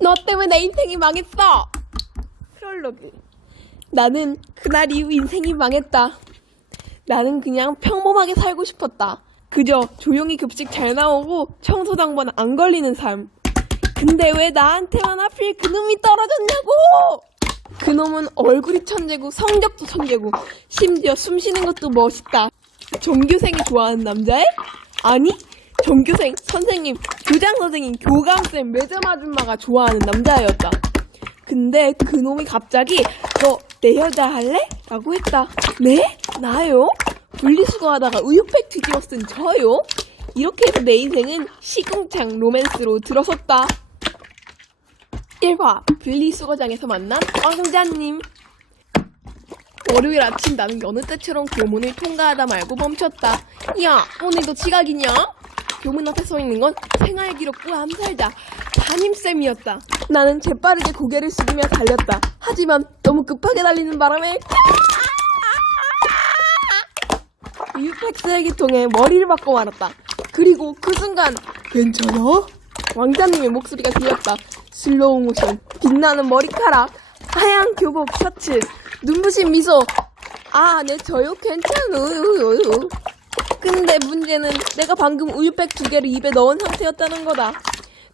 너 때문에 내 인생이 망했어. 프롤로그. 나는 그날 이후 인생이 망했다. 나는 그냥 평범하게 살고 싶었다. 그저 조용히 급식 잘 나오고 청소 당번 안 걸리는 삶. 근데 왜 나한테만 하필 그놈이 떨어졌냐고! 그놈은 얼굴이 천재고 성적도 천재고 심지어 숨 쉬는 것도 멋있다. 전교생이 좋아하는 남자애? 아니, 전교생, 선생님, 교장 선생님, 교감쌤, 매점 아줌마가 좋아하는 남자애였다. 근데 그놈이 갑자기 너 내 여자 할래? 라고 했다. 네? 나요? 분리수거하다가 우유팩 뒤집어 쓴 저요? 이렇게 해서 내 인생은 시궁창 로맨스로 들어섰다. 1화 분리수거장에서 만난 왕자님 월요일 아침 나는 여느 때처럼 교문을 통과하다 말고 멈췄다. 야, 오늘도 지각이냐? 교문 앞에 서 있는 건 생활 기록부 암살자 담임쌤이었다. 나는 재빠르게 고개를 숙이며 달렸다. 하지만 너무 급하게 달리는 바람에 유팩 쓰레기통에 머리를 박고 말았다. 그리고 그 순간 괜찮아? 왕자님의 목소리가 들렸다. 슬로우 모션, 빛나는 머리카락, 하얀 교복 셔츠, 눈부신 미소. 아, 네 저요 괜찮아요. 근데 문제는 내가 방금 우유팩 두 개를 입에 넣은 상태였다는 거다.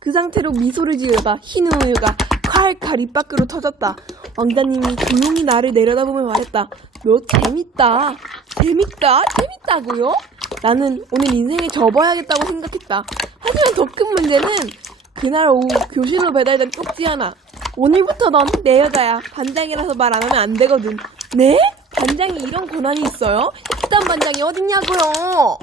그 상태로 미소를 지으다 흰 우유가 칼칼 입 밖으로 터졌다. 왕자님이 조용히 나를 내려다보며 말했다. 너 재밌다. 재밌다? 재밌다고요? 나는 오늘 인생에 접어야겠다고 생각했다. 하지만 더 큰 문제는 그날 오후 교실로 배달된 쪽지 하나. 오늘부터 넌 내 여자야. 반장이라서 말 안 하면 안 되거든. 네? 반장이 이런 권한이 있어요? 일단 반장이 어딨냐고요?